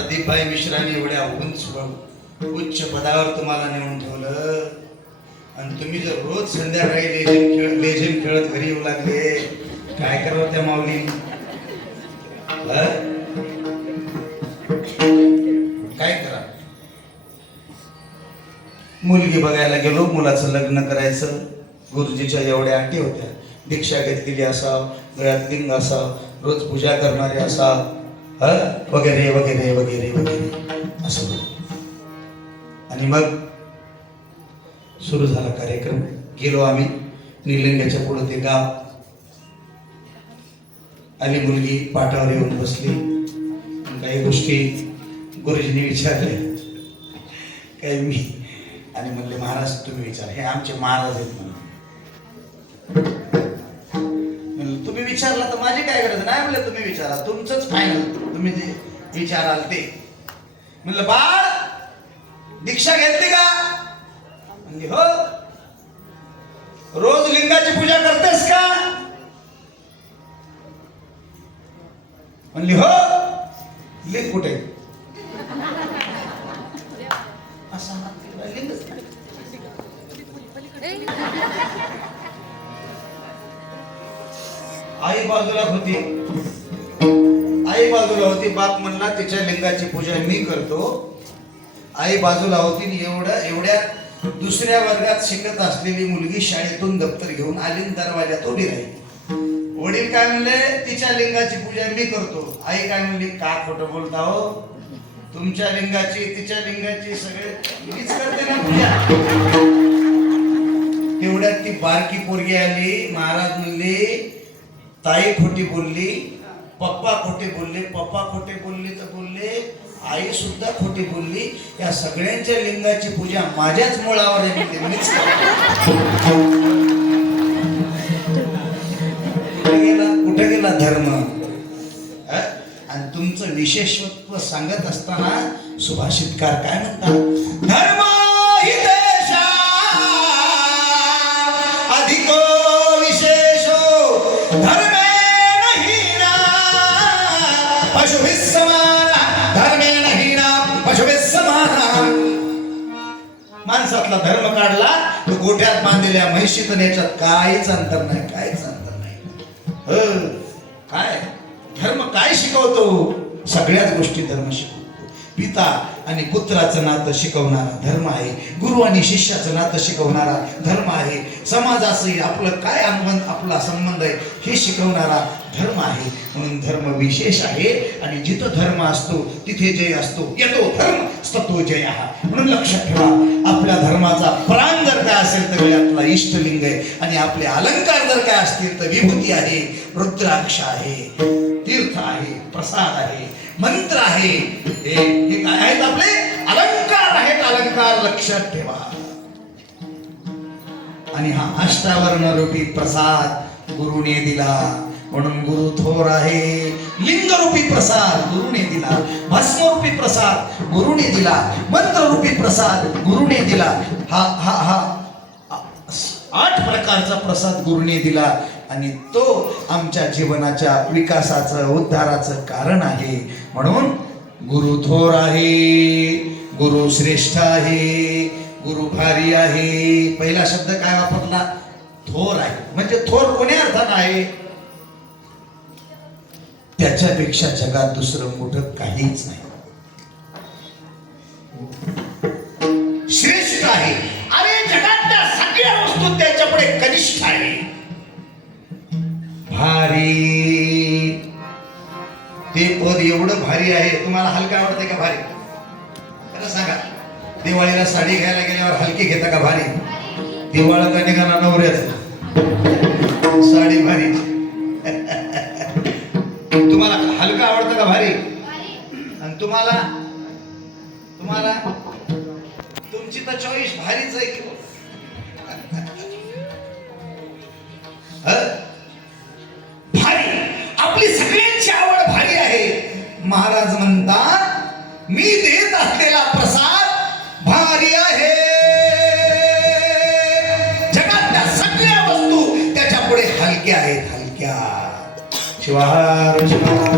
प्रदीपभाई मिश्रांनी एवढ्या उच्च पदावर तुम्हाला नेऊन ठेवलं आणि तुम्ही जर रोज संध्याकाळी लेझिम खेळत घरी येऊ लागले, काय करावं त्या माऊली? काय करा? मुलगी बघायला गेलो, मुलाचं लग्न करायचं, गुरुजीच्या एवढ्या अटी होत्या, दीक्षा घेतलेली असाव, गळ्यात लिंग असाव, रोज पूजा करणारे असाव, वगैरे वगैरे वगैरे वगैरे असं. आणि मग सुरू झाला कार्यक्रम. गेलो आम्ही निलिंगाच्या पुढे, ते गाव. आली मुलगी, पाठावर येऊन बसली. काही गोष्टी गुरुजींनी विचारल्या, काही मी, आणि म्हणले महाराज तुम्ही विचार, हे आमचे महाराज आहेत म्हणून. तुम्ही विचारला तर माझी काय गरज नाही. म्हणलं तुम्ही विचारा, तुमचंच फायनल, तुम्ही जे विचाराल ते. म्हणलं बाळ दीक्षा घेतली का? म्हणजे हो. रोज लिंगाची पूजा करतेस का? म्हणली हो. लिंग कुठे? आई बाजूला होती, आई बाजूला होती. बाप म्हणला तिच्या लिंगाची पूजा मी करतो. आई बाजूला होती. एवढ्या दुसऱ्या वर्गात शिकत असलेली मुलगी शाळेतून दप्तर घेऊन आली, दरवाजात उभी राहिली. वडील काय म्हणले, तिच्या लिंगाची पूजा मी करतो. आई काय म्हणली, का खोटं बोलता हो? तुमच्या लिंगाची, तिच्या लिंगाची सगळे मीच करते ना पूजा. तेवढ्यात ती बारकी पोरगी आली. महाराज म्हणले ताई खोटी बोलली, पप्पा खोटे बोलले. पप्पा खोटे बोलले तर बोलले, आई सुद्धा खोटी बोलली. या सगळ्यांच्या लिंगाची पूजा माझ्याच मुळावर आहे. कुठे गेला धर्म? आणि तुमचं विशेषत्व सांगत असताना सुभाषितकार काय म्हणतात? धर्म हि देशा अधिको विशेषो धर्मेण हीना पशुभिः समानः धर्मेण हीना पशुभिः समानः. माणसातला धर्म काढला तो गोठ्यात बांधलेल्या म्हैशीत याच्यात काहीच अंतर नाही, काहीच अंतर नाही. काय धर्म काय शिकवतो? सगळ्याच गोष्टी धर्म शिकवतो. पिता आणि पुत्राचं नातं शिकवणारा धर्म आहे. गुरु आणि शिष्याचं नातं शिकवणारा धर्म आहे. समाजाशी आपलं काय आपला संबंध आहे हे शिकवणारा धर्म आहे. म्हणून धर्म विशेष आहे. आणि जिथं धर्म असतो तिथे जय असतो. येतो धर्म ततो जय. म्हणून लक्षात ठेवा, आपल्या धर्माचा प्राण जर काय असेल तर आपला इष्टलिंग आहे. आणि आपले अलंकार जर काय असतील तर विभूती आहे, रुद्राक्ष आहे, तीर्थ आहे, प्रसाद आहे, मंत्र आहे. हे काय आहेत? आपले अलंकार आहेत. अलंकार लक्षात ठेवा. आणि हा अष्टावर्ण रूपी प्रसाद गुरुने दिला. म्हणून गुरु थोर आहे. लिंगरूपी प्रसाद गुरुने दिला, भस्मरूपी प्रसाद गुरुने दिला, मंत्ररूपी प्रसाद गुरुने दिला. हा हा हा 8 प्रकारचा प्रसाद गुरुने दिला. आणि तो आमच्या जीवनाच्या विकासाचं, उद्धाराचं कारण आहे. म्हणून गुरु थोर आहे, गुरु श्रेष्ठ आहे, गुरु भारी आहे. पहिला शब्द काय वापरला? थोर आहे. म्हणजे थोर कोण्या अर्थात आहे? त्याच्यापेक्षा जगात दुसरं मोठं काहीच नाही. श्रेष्ठ आहे. अरे जगातल्या सगळ्या वस्तू त्याच्यापुढे कनिष्ठ आहे. भारी, ते पद एवढं भारी आहे. तुम्हाला हलकं आवडते का भारी? खरं सांगा. दिवाळीला साडी घ्यायला गेल्यावर हलकी घेता का भारी? दिवाळा का निघाला नवऱ्याच साडी भारी. तुम्हाला हलका आवडतं का भारी? आणि तुम्हाला तुम्हाला तुमची तर चॉईस भारीच आहे की. भारी, आपली सगळ्यांची आवड भारी आहे. महाराज म्हणतात मी देत असलेला प्रसाद भारी आहे. जगातल्या सगळ्या वस्तू त्याच्या पुढे हलक्या आहेत, हलक्या. शिवाहार शिवाहार